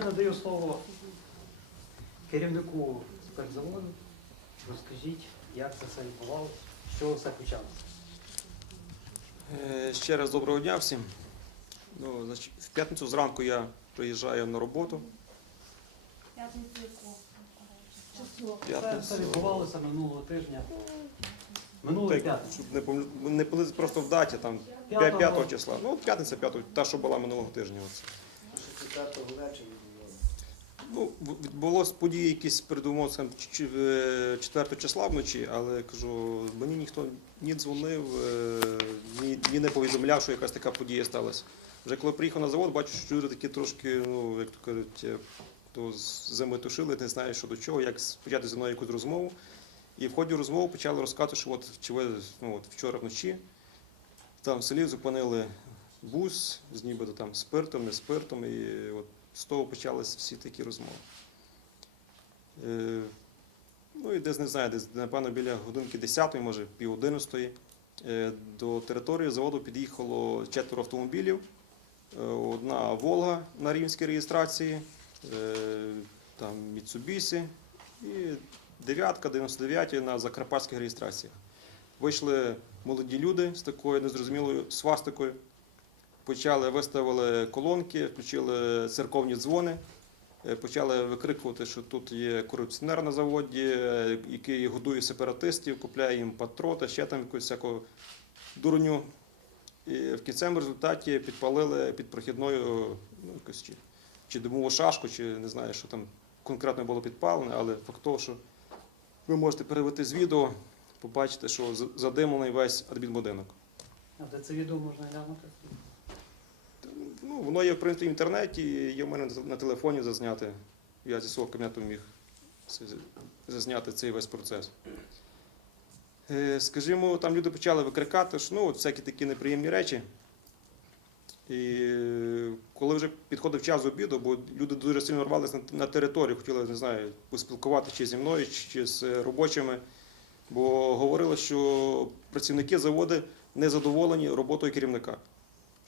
Я надаю слово керівнику спиртзаводу. Розкажіть, як це все відбувалося, з чого все почалося. Е, Ще раз доброго дня всім. Ну, значить, в п'ятницю зранку я приїжджаю на роботу. Це все П'ятницю. відбувалося минулого тижня. Ну, Минулої так, п'ятниці. щоб не помил- не просто в даті, там П'ятого. 5 числа. Ну, от п'ятниця 5, та, що була минулого тижня. Оце. Четвертого вечора було. Ну, в- відбулось події якісь передумов 4 числа вночі, але кажу, мені ніхто ні дзвонив, е, ні, ні не повідомляв, що якась така подія сталася. Вже коли приїхав на завод, бачу, що люди такі трошки, ну, як то кажуть, е, то з зими тушили, не знаю, що до чого, як почати зі мною якусь розмову. І в ході розмови почали розказувати, що от, чи ви ну, от вчора вночі там в селі зупинили бус з нібито там спиртом, не спиртом, і от з того почалися всі такі розмови. Е, ну і десь не знаю, десь напевно біля годинки 10, може пів 11, е, до території заводу під'їхало четверо автомобілів. Е, Одна Волга на рівнській реєстрації, е, там Mitsubishi і дев'ятка, 99 на закарпатських реєстраціях. Вийшли молоді люди з такою незрозумілою свастикою, почали виставили колонки, включили церковні дзвони, е, почали викрикувати, що тут є корупціонер на заводі, е, який годує сепаратистів, купляє їм патроти, ще там якусь всяку дурню. І в кінцевому результаті підпалили під прохідною ну, якось, чи, чи димову шашку, чи не знаю, що там конкретно було підпалене, але факт того, що ви можете перевести з відео, побачите, що задимлений весь адмінбудинок. А де це відео можна глянути? Ну, воно є в принципі в інтернеті, є в мене на- телефоні зазняти. Я зі свого кабінету міг зазняти цей весь процес. Е, Скажімо, там люди почали викрикати, що ну, от всякі такі неприємні речі. І е, коли вже підходив час обіду, бо люди дуже сильно рвалися на, територію, хотіли, не знаю, поспілкуватися чи зі мною, чи, з робочими, бо говорили, що працівники заводу не задоволені роботою керівника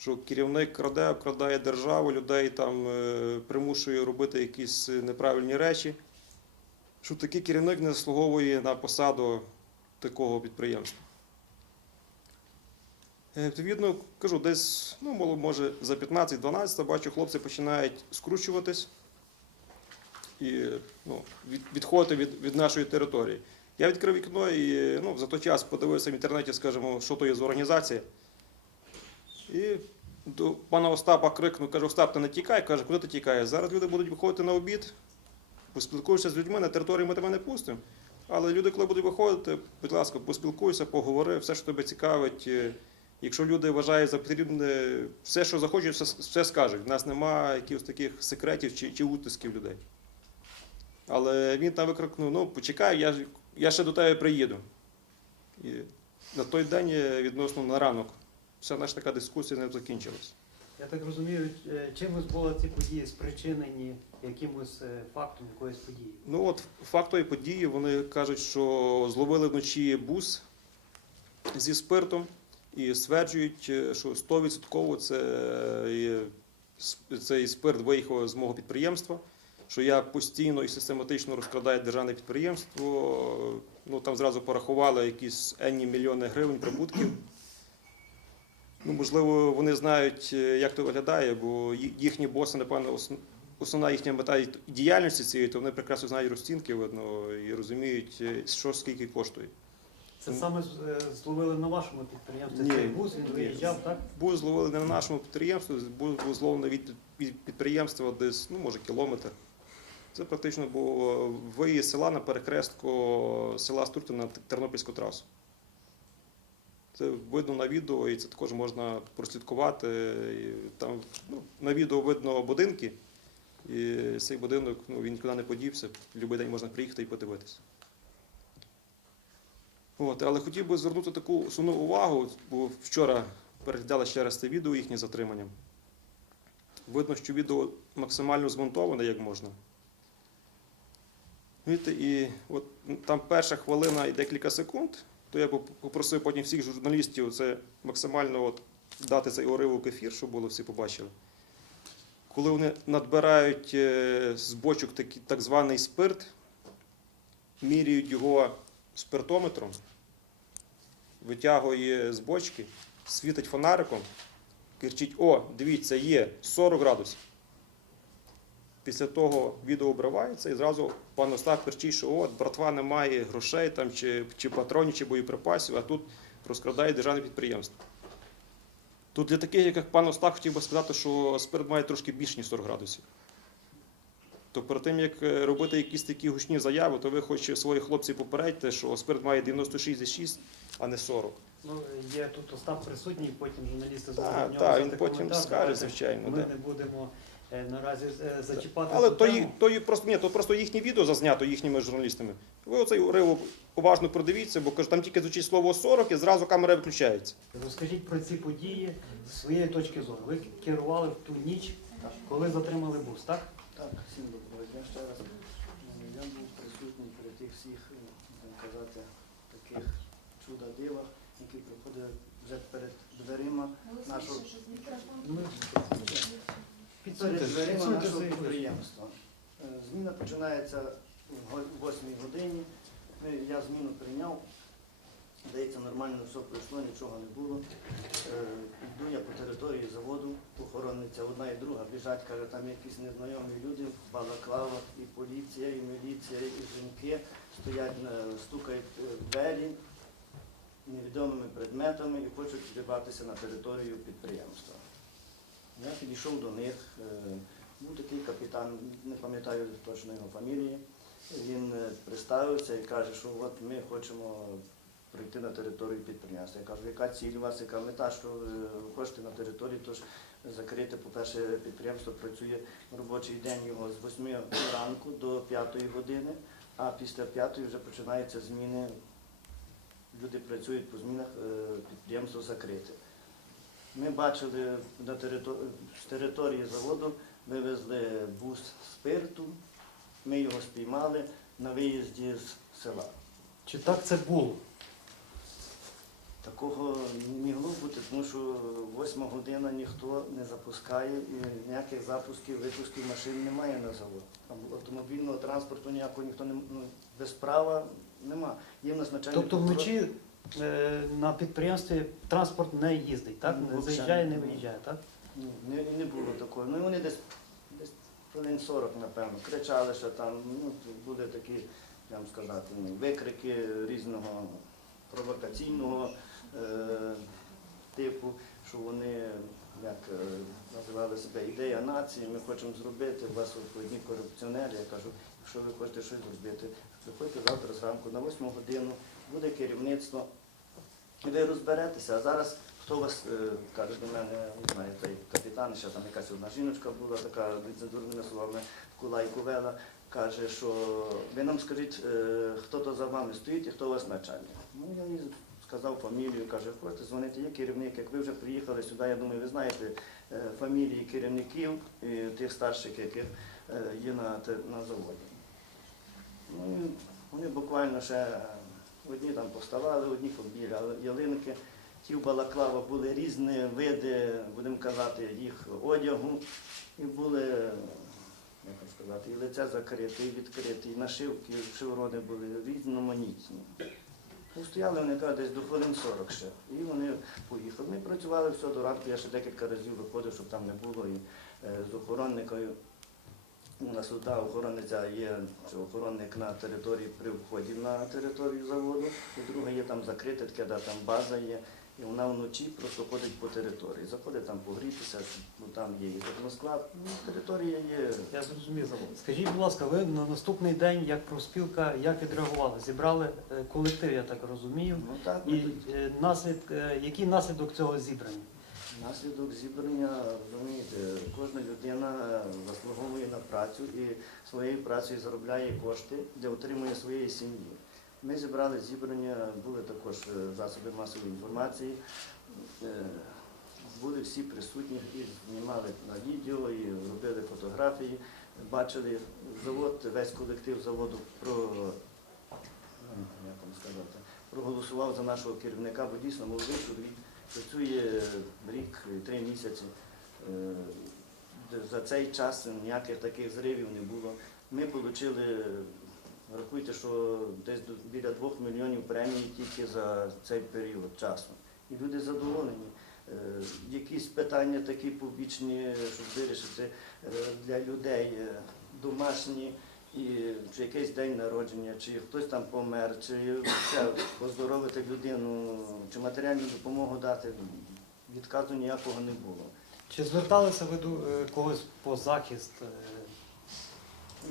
що керівник краде, обкрадає державу, людей там е, примушує робити якісь неправильні речі, що такий керівник не заслуговує на посаду такого підприємства. Е, Відповідно, кажу, десь, ну, може, за 15-12 бачу, хлопці починають скручуватись і ну, відходити від, від нашої території. Я відкрив вікно і ну, за той час подивився в інтернеті, скажімо, що то є за організація. І до пана Остапа крикнув, каже, Остап, ти не тікай, каже, куди ти тікаєш? Зараз люди будуть виходити на обід, поспілкуєшся з людьми, на території ми тебе не пустимо. Але люди, коли будуть виходити, будь ласка, поспілкуйся, поговори, все, що тебе цікавить. Е, Якщо люди вважають за потрібне, все, що захочуть, все, все скажуть. У нас немає якихось таких секретів чи, чи утисків людей. Але він там викрикнув: ну, почекай, я, я ще до тебе приїду. І на той день е, відносно на ранок вся наша така дискусія не закінчилась. Я так розумію, е, чимось були ці події спричинені якимось е, фактом якоїсь події. Ну от факт тої події, вони кажуть, що зловили вночі бус зі спиртом і стверджують, е, що 100% це цей спирт виїхав з мого підприємства, що я постійно і систематично розкрадаю державне підприємство. Ну там зразу порахували якісь енні мільйони гривень прибутків. Ну, можливо, вони знають, е, як то виглядає, бо їхні боси, напевно, основна їхня мета діяльності цієї, то вони прекрасно знають розцінки, видно, і розуміють, е, що скільки коштує. Це саме е, зловили на вашому підприємстві. Ні, Цей бус він виїжджав, так? Був зловили не на нашому підприємстві, був, був зловлений від підприємства десь, ну, може, кілометр. Це практично був виїзд села на перехрестку села Стурти на Тернопільську трасу. Це видно на відео, і це також можна прослідкувати. І там ну, на відео видно будинки, і цей будинок ну, він нікуди не подівся. Будь-який день можна приїхати і подивитися. От, але хотів би звернути таку сумну увагу, бо вчора переглядали ще раз це відео їхнє затримання. Видно, що відео максимально змонтоване, як можна. Видите, і от там перша хвилина і декілька секунд, то я поп- попросив потім всіх журналістів це максимально от дати цей уривок ефір, щоб було всі побачили. коли вони надбирають е, з бочок такий так званий спирт, міряють його спиртометром, витягує з бочки, світить фонариком, кричить: О, дивіться, є 40 градусів. Після того відео обривається і зразу пан Остап кричить, що от братва немає грошей там, чи, чи патронів, чи боєприпасів, а тут розкрадає державне підприємство. Тут для таких, як пан Остап, хотів би сказати, що спирт має трошки більше, ніж 40 градусів. То перед тим, як е, робити якісь такі гучні заяви, то ви хоч своїх хлопців попередьте, що спирт має 96,6, а не 40. Ну, є тут Остап присутній, потім журналісти зможуть так, взяти він потім скаже, звичайно. Ми да. не будемо наразі е, зачіпати. Але то, їх, то, їх просто, ні, то просто їхнє відео зазнято їхніми журналістами. Ви оцей уривок уважно продивіться, бо кажу, там тільки звучить слово 40 і зразу камера виключається. Розкажіть про ці події з своєї точки зору. Ви керували в ту ніч, коли затримали бус, так? Так, всім доброго дня ще раз. Е, Я був присутній при тих всіх, е, будемо казати, таких чудо-дивах, які приходили вже перед дверима нашого перед дверима підсуньте нашого свої підприємства. Е, Зміна починається о 8 годині. Ми- Я зміну прийняв. Здається, нормально все пройшло, нічого не було. Е, Йду я по території заводу, охоронниця одна і друга біжать, каже, там якісь незнайомі люди в балаклавах, і поліція, і міліція, і жінки стоять, е, стукають е, в двері невідомими предметами і хочуть вдибатися на територію підприємства. Я підійшов до них. е, Був такий капітан, не пам'ятаю точно його фамілії. Він е, представився і каже, що от ми хочемо прийти на територію підприємства. Я кажу, яка ціль у вас, яка мета, що ви хочете на території, тож закрити, по-перше, підприємство працює робочий день його з 8 ранку до 5 години, а після 5 вже починаються зміни. Люди працюють по змінах, е, підприємство закрите. Ми бачили на територ- з території заводу, вивезли бус спирту, ми його спіймали на виїзді з села. Чи так це було? Такого не могло бути, тому що восьма година ніхто не запускає і ніяких запусків, випусків машин немає на завод. Там автомобільного транспорту ніякого ніхто не ну, без права нема. Нас начальник. Тобто вночі на підприємстві транспорт не їздить, так? Ну, Не заїжджає, не виїжджає, так? Ні, не, не було такого. Ну і вони десь, десь хвилин 40, напевно, кричали, що там ну, були такі, як вам сказати, ну, викрики різного провокаційного е, типу, що вони як е, називали себе ідея нації, ми хочемо зробити, у вас одні корупціонери. Я кажу, якщо ви хочете щось зробити, приходьте завтра зранку на 8 годину, буде керівництво, ви розберетеся. А зараз хто вас е, каже до мене, не той капітан, ще там якась одна жіночка була, така нецензурними словами кула і кувела, каже, що ви нам скажіть, е, хто то за вами стоїть і хто у вас начальник. Ну я їй сказав фамілію, каже, хочете дзвонити, є керівник. Як ви вже приїхали сюди, я думаю, ви знаєте е, фамілії керівників і тих старших, яких є на, на заводі. Ну, вони буквально ще одні там поставали, одні побіля ялинки. Ті в балаклава були різні види, будемо казати, їх одягу. І були, як сказати, і лице закрите, і відкрите, і нашивки, шеврони були різноманітні. Ну, Стояли вони кажуть, десь до хвилин 40 ще. І вони поїхали. Ми працювали все до ранку, я ще декілька разів виходив, щоб там не було. І е, з охоронникою у нас одна охоронниця є, охоронник на території при вході на територію заводу, і друга є там закрита, таке, де там база є. І вона вночі просто ходить по території. Заходить там погрітися, ну там є і теплосклад. Ну, територія є. Я зрозумів завод. Скажіть, будь ласка, ви на наступний день, як профспілка, як відреагували? Зібрали е, колектив, я так розумію. Ну так, І ми е, наслід, е, який наслідок цього зібрання? Наслідок зібрання, розумієте, кожна людина заслуговує на працю і своєю працею заробляє кошти, де отримує своєї сім'ї. Ми зібрали зібрання, були також е, засоби масової інформації, е, були всі присутні і знімали на відео, і робили фотографії, бачили завод, весь колектив заводу про, ну, як вам сказати, проголосував за нашого керівника, бо дійсно молодий чоловік працює рік, три місяці. Е, за цей час ніяких таких зривів не було. Ми отримали, рахуйте, що десь біля 2 мільйонів премій тільки за цей період часу. І люди задоволені. Е, Якісь питання такі побічні, щоб вирішити е, для людей домашні, і чи якийсь день народження, чи хтось там помер, чи ще поздоровити людину, чи матеріальну допомогу дати. Відказу ніякого не було. Чи зверталися ви до е, когось по захист? е,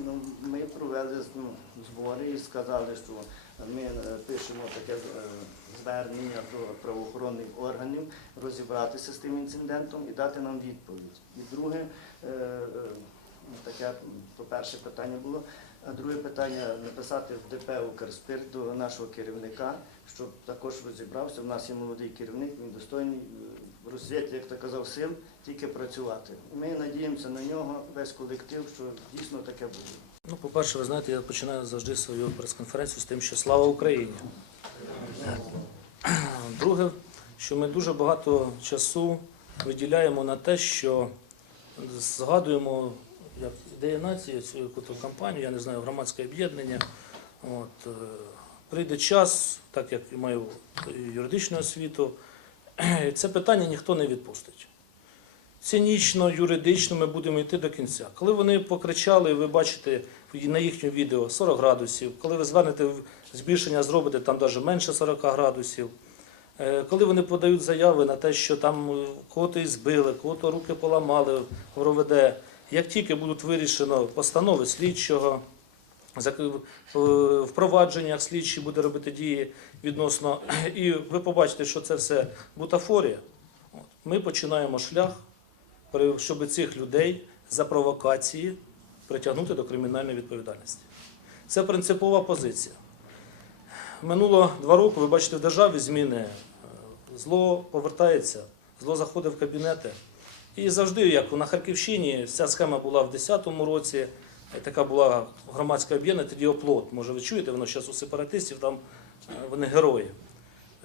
Ну, ми провели ну, збори і сказали, що ми е, пишемо таке е, звернення до правоохоронних органів розібратися з тим інцидентом і дати нам відповідь. І друге, е, таке, по-перше, питання було. А друге питання написати в ДП «Укрспирт» до нашого керівника, щоб також розібрався. У нас є молодий керівник, він достойний е, розсвіті, як то казав, сил, тільки працювати. Ми надіємося на нього, весь колектив, що дійсно таке буде. Ну, по-перше, ви знаєте, я починаю завжди свою прес-конференцію з тим, що слава Україні. Друге, що ми дуже багато часу виділяємо на те, що згадуємо як ідея нації, цю яку-то кампанію, я не знаю, громадське об'єднання. От, е, прийде час, так як і маю юридичну освіту, це питання ніхто не відпустить. Цинічно, юридично ми будемо йти до кінця. Коли вони покричали, ви бачите на їхньому відео 40 градусів, коли ви звернете збільшення, зробите там навіть менше 40 градусів. Е, Коли вони подають заяви на те, що там е, кого-то збили, кого-то руки поламали в як тільки будуть вирішено постанови слідчого, е, впровадженнях слідчий буде робити дії відносно, і ви побачите, що це все бутафорія, ми починаємо шлях, щоб цих людей за провокації притягнути до кримінальної відповідальності. Це принципова позиція. Минуло два роки, ви бачите, в державі зміни. Е, Зло повертається, зло заходить в кабінети. І завжди, як на Харківщині, ця схема була в 2010 році, е, така була громадська об'єднання, тоді оплот. Може, ви чуєте, воно зараз у сепаратистів, там е, вони герої.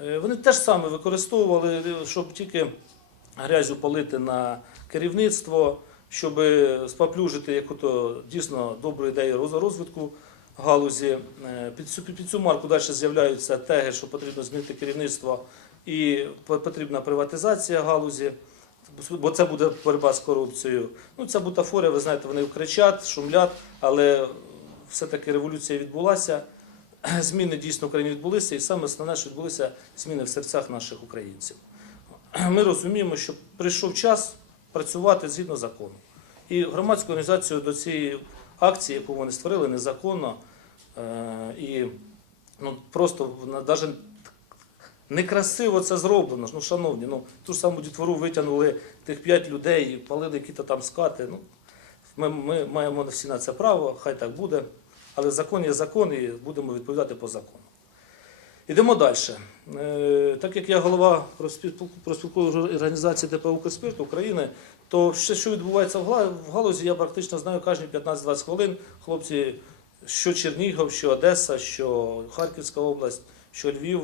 Е, Вони теж саме використовували, щоб тільки грязю полити на керівництво, щоб споплюжити яку-то дійсно добру ідею розвитку галузі. Під цю, під цю марку далі з'являються теги, що потрібно змінити керівництво і потрібна приватизація галузі, бо це буде боротьба з корупцією. Ну, ця бутафорія, ви знаєте, вони кричать, шумлять, але все-таки революція відбулася. Зміни дійсно в Україні відбулися, і саме основне, що відбулися зміни в серцях наших українців. Ми розуміємо, що прийшов час працювати згідно закону. І громадську організацію до цієї акції, яку вони створили, незаконно е, і ну, просто навіть некрасиво це зроблено. Ну, шановні, ну ту ж саму дітвору витягнули тих п'ять людей, палили якісь там скати. Ну, ми, ми маємо всі на це право, хай так буде. Але закон є закон і будемо відповідати по закону. Ідемо далі. Е, Так як я голова профспілкової організації ДП «Укрспирт» України, то все, що відбувається в галузі, я практично знаю кожні 15-20 хвилин. Хлопці, що Чернігів, що Одеса, що Харківська область, що Львів,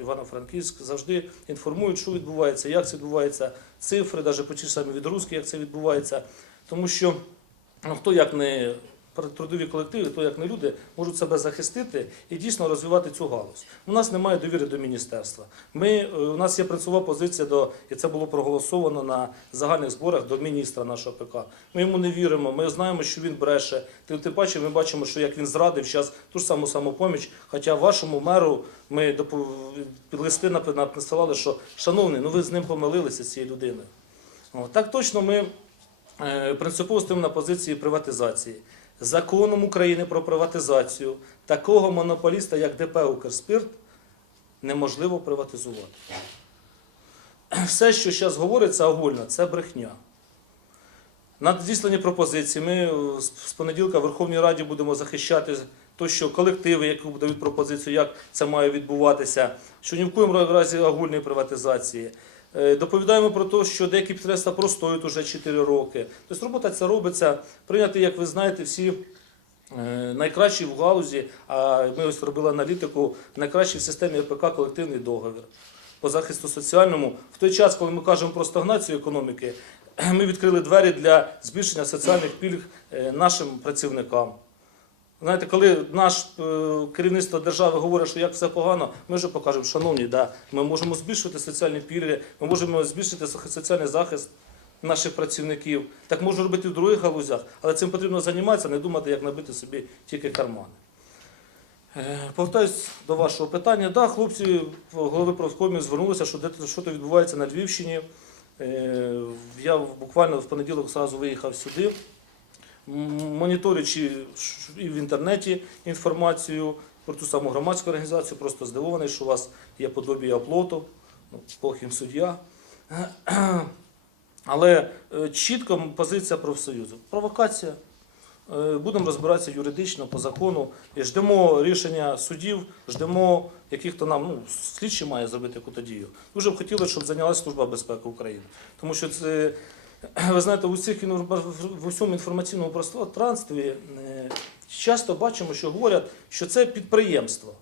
Івано-Франківськ завжди інформують, що відбувається, як це відбувається, цифри, навіть по ті ж самі відгрузки, як це відбувається. Тому що ну, хто як не трудові колективи, то як не люди можуть себе захистити і дійсно розвивати цю галузь. У нас немає довіри до міністерства. Ми, е, у нас є принципова позиція до, і це було проголосовано на загальних зборах до міністра нашого ПК. Ми йому не віримо. Ми знаємо, що він бреше. Ти, ти бачив, ми бачимо, що як він зрадив зараз ту ж саму самопоміч. Хоча вашому меру ми листи написали, що шановний, ну ви з ним помилилися цією людиною. Так точно ми е, принципово стоїмо на позиції приватизації. Законом України про приватизацію такого монополіста, як ДП «Укрспирт», неможливо приватизувати. Все, що зараз говориться огульно, це брехня. Надіслані пропозиції. Ми е, з понеділка в Верховній Раді будемо захищати то, що колективи, які дають пропозицію, як це має відбуватися, що ні в коєму разі огульної приватизації. Е, Доповідаємо про те, що деякі підприємства простоють уже 4 роки. Тобто робота ця робиться. Прийняти, як ви знаєте, всі е, найкращі в галузі, а ми ось робили аналітику, найкращі в системі АПК колективний договір по захисту соціальному. В той час, коли ми кажемо про стагнацію економіки, ми відкрили двері для збільшення соціальних пільг е, нашим працівникам. Знаєте, коли наш е, керівництво держави говорить, що як все погано, ми вже покажемо, шановні, да, ми можемо збільшувати соціальні пільги, ми можемо збільшити соціальний захист наших працівників. Так можна робити в других галузях, але цим потрібно займатися, не думати, як набити собі тільки кармани. Е, Повертаюсь до вашого питання. Да, хлопці голови профкомів звернулися, що що то відбувається на Львівщині. Е, Я буквально в понеділок зразу виїхав сюди, моніторячи і в інтернеті інформацію про ту саму громадську організацію, просто здивований, що у вас є подобія оплоту, ну, їм суддя. Але е, чітко позиція профсоюзу. Провокація. Е, Будемо розбиратися юридично по закону. І ждемо рішення судів, ждемо яких-то нам ну, слідчий має зробити яку-то дію. Дуже б хотілося, щоб зайнялася Служба безпеки України. Тому що це, ви знаєте, у всіх в усьому інформаційному пространстві е, часто бачимо, що говорять, що це підприємство.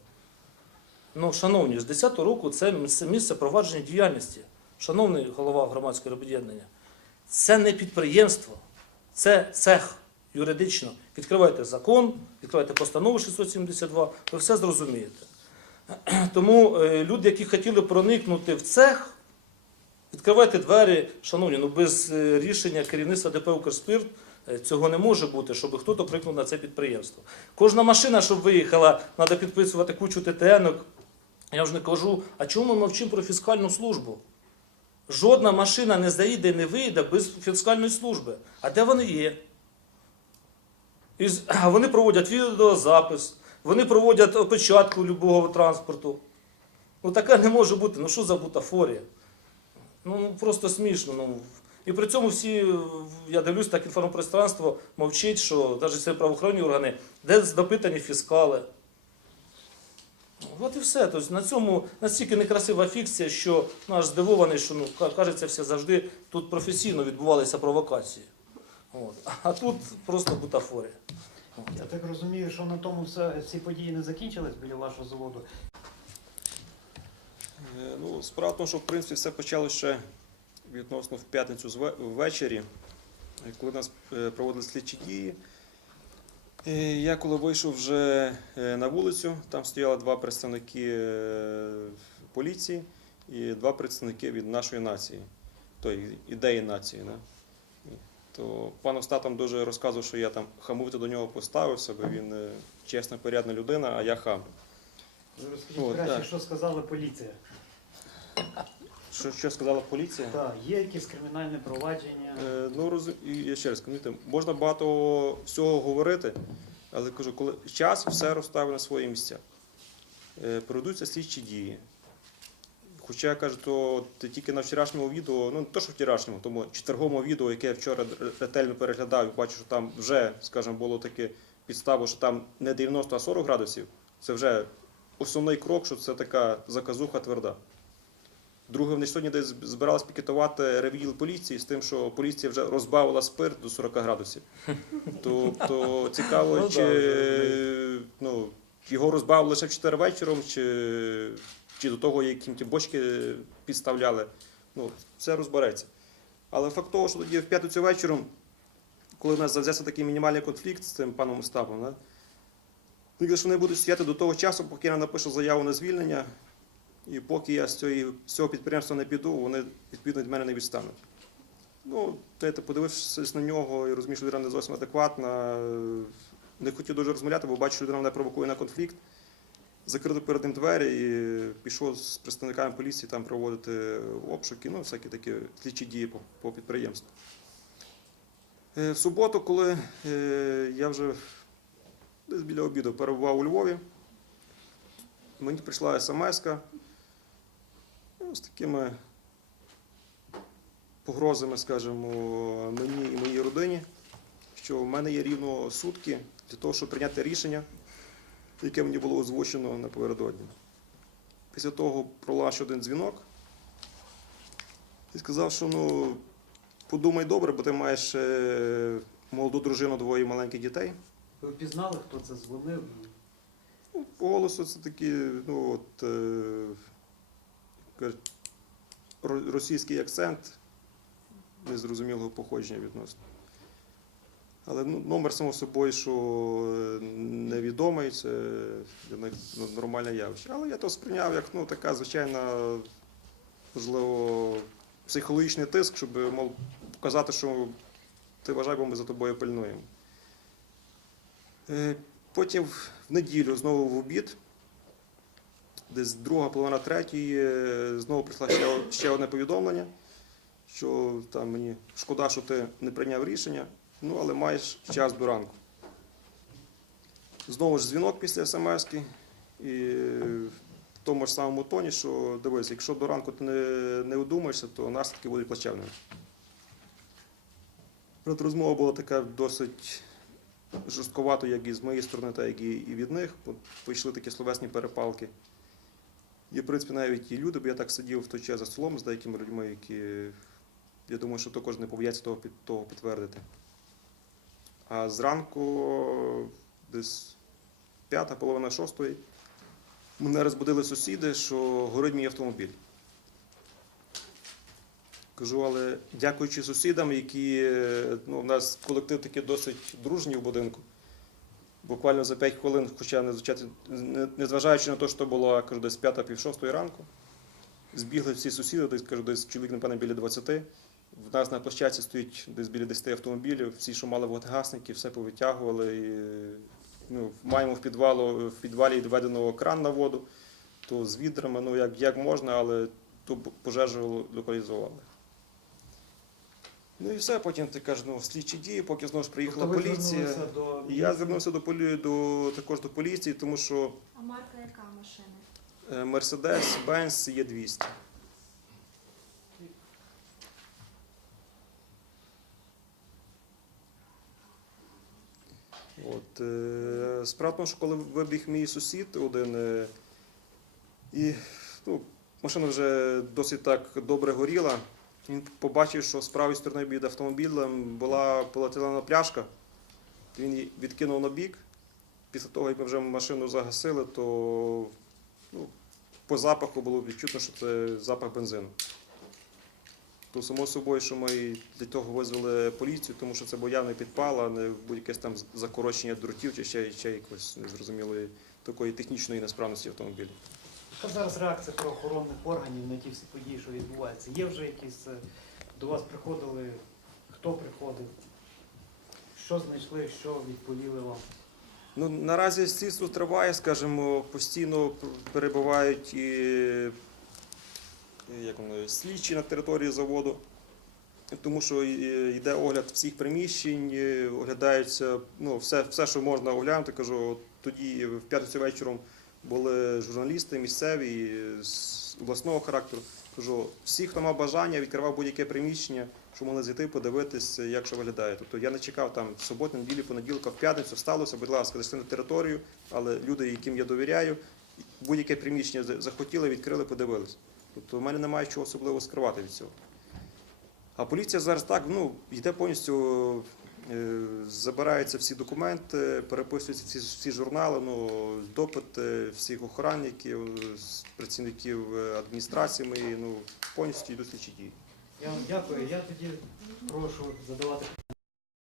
Ну, шановні, з 10-го року це місце- місце провадження діяльності. Шановний голова громадського об'єднання, це не підприємство, це цех юридично. Відкривайте закон, відкривайте постанову 672, ви все зрозумієте. Тому е, люди, які хотіли проникнути в цех, відкривайте двері, шановні, ну без е, рішення керівництва ДП «Укрспирт» е, цього не може бути, щоб хтось прикнув на це підприємство. Кожна машина, щоб виїхала, треба підписувати кучу ТТНок. Я вже не кажу, а чому ми мовчимо про фіскальну службу? Жодна машина не заїде, не вийде без фіскальної служби. А де вони є? І вони проводять відеозапис, вони проводять опечатку любого транспорту. Ну таке не може бути. Ну що за бутафорія? Ну ну, просто смішно. Ну. І при цьому всі, я дивлюсь, так інформпространство мовчить, що навіть це правоохоронні органи, де допитані фіскали. От і все. Тобто на цьому настільки некрасива фікція, що наш здивований, що ну, кажеться, все завжди тут професійно відбувалися провокації. От. А тут просто бутафорія. Я так розумію, що на тому все, ці події не закінчились біля вашого заводу. Е, Ну, справа в тому, що в принципі все почалося ще відносно в п'ятницю ввечері, е, коли нас е, проводили слідчі дії. Я коли вийшов вже на вулицю, там стояли два представники поліції і два представники від нашої нації, тої ідеї нації. Да? То пан Остап дуже розказував, що я там хамувати до нього поставився, бо він чесна, порядна людина, а я хам. Розкажіть От, краще, так. що сказала поліція. Що, що сказала поліція? Так, є якісь кримінальне провадження. Е, ну, роз... і я ще раз кажу, можна багато всього говорити, але кажу, коли час все розставив на свої місця. Е, проведуться слідчі дії. Хоча я кажу, то ти тільки на вчорашньому відео, ну не то, що вчорашньому, тому четверговому відео, яке я вчора ретельно переглядав, і бачу, що там вже, скажімо, було таке підставу, що там не 90, а 40 градусів. Це вже основний крок, що це така заказуха тверда. Друге, вони сьогодні десь збирались пікетувати ревідділ поліції з тим, що поліція вже розбавила спирт до 40 градусів. Тобто цікаво, Ну, чи ну, його розбавили лише в 4 вечором, чи, чи до того, яким ті бочки підставляли. Ну, це розбереться. Але факт того, що тоді в п'ятницю вечором, коли в нас завзявся такий мінімальний конфлікт з цим паном Остапом, він що вони будуть стояти до того часу, поки я напишу заяву на звільнення, і поки я з, цієї, з цього підприємства не піду, вони відповідно від мене не відстануть. Ну, знаєте, подивившись на нього і розумію, що людина не зовсім адекватна, не хотів дуже розмовляти, бо бачу, що людина мене провокує на конфлікт. Закрив перед ним двері і пішов з представниками поліції там проводити обшуки, ну, всякі такі слідчі дії по, по підприємству. Е, В суботу, коли е, я вже біля обіду перебував у Львові, мені прийшла смс-ка ну, з такими погрозами, скажімо, мені і моїй родині, що в мене є рівно сутки для того, щоб прийняти рішення, яке мені було озвучено напередодні. Після того пролав ще один дзвінок і сказав, що ну, подумай добре, бо ти маєш е, молоду дружину, двоє маленьких дітей. Ви впізнали, хто це дзвонив? Ну, голосу це такі, ну от е, російський акцент. незрозумілого походження відносно. Але ну, номер, само собою, що е, невідомий, це для них ну, нормальне явище. Але я то сприйняв як ну, така звичайна, можливо, психологічний тиск, щоб мов, показати, що ти вважай, бо ми за тобою пильнуємо. Е, Потім в неділю знову в обід, десь друга половина третьої, е, знову прийшло ще, ще одне повідомлення, що там мені шкода, що ти не прийняв рішення, ну але маєш час до ранку. Знову ж дзвінок після смс-ки, і в тому ж самому тоні, що дивись, якщо до ранку ти не, не одумаєшся, то наслідки будуть плачевними. Розмова була така досить жорстковато, як і з моєї сторони, так і від них. Пішли такі словесні перепалки. І, в принципі, навіть і люди, бо я так сидів в той час за столом з деякими людьми, які, я думаю, що також не побояться того, того підтвердити. А зранку, десь п'ята, половина шостої, мене розбудили сусіди, що горить мій автомобіль. Кажу, але дякуючи сусідам, які е, ну, у нас колектив такий досить дружній в будинку. Буквально за 5 хвилин, хоча незважаючи на те, що було кажу, десь п'ята, пів шостої ранку, збігли всі сусіди, десь кажу, десь чоловік, напевно, біля 20. В нас на площадці стоїть десь біля 10 автомобілів, всі, що мали вогнегасники, все повитягували. І, ну, маємо в, підвалу, в підвалі доведеного кран на воду, то з відрами, ну як, як можна, але ту пожежу локалізували. Ну і все, потім ти кажеш, ну, слідчі дії, поки знову ж приїхала Тобто ви поліція. звернулися до я звернувся до, полі... до також до поліції, тому що А марка яка машина? е, Mercedes Benz є 200. От, е, справа в тому, що коли вибіг мій сусід один, е, і ну, машина вже досить так добре горіла, він побачив, що з правої сторони від автомобіля була поліетилена пляшка, він її відкинув на бік. Після того, як ми вже машину загасили, то ну, по запаху було відчутно, що це запах бензину. То само собою, що ми для того визвали поліцію, тому що це був явний підпал, а не будь-якесь там закорочення дротів чи ще, ще якоїсь незрозумілої такої технічної несправності автомобіля. Яка зараз реакція правоохоронних органів на ті всі події, що відбуваються? Є вже якісь е, до вас приходили, хто приходив? Що знайшли, що відповіли вам? Ну, наразі слідство триває, скажімо, постійно перебувають і, як воно, слідчі на території заводу, тому що йде огляд всіх приміщень, і оглядаються ну, все, все, що можна оглянути. Кажу, тоді в п'ятницю вечором були журналісти місцеві з обласного характеру. Кажу, всі, хто мав бажання, відкривав будь-яке приміщення, що могли зайти, подивитися, як що виглядає. Тобто я не чекав там суботу, неділю, понеділка, в п'ятницю сталося, будь ласка, зайшли на територію, але люди, яким я довіряю, будь-яке приміщення захотіли, відкрили, подивилися. Тобто в мене немає чого особливо скривати від цього. А поліція зараз так ну, йде повністю, забираються всі документи, переписуються всі, всі журнали, ну, допити всіх охоранників, працівників е, адміністрації моєї, ну, повністю йдуть слідчі дії. Я вам дякую. Я тоді прошу задавати.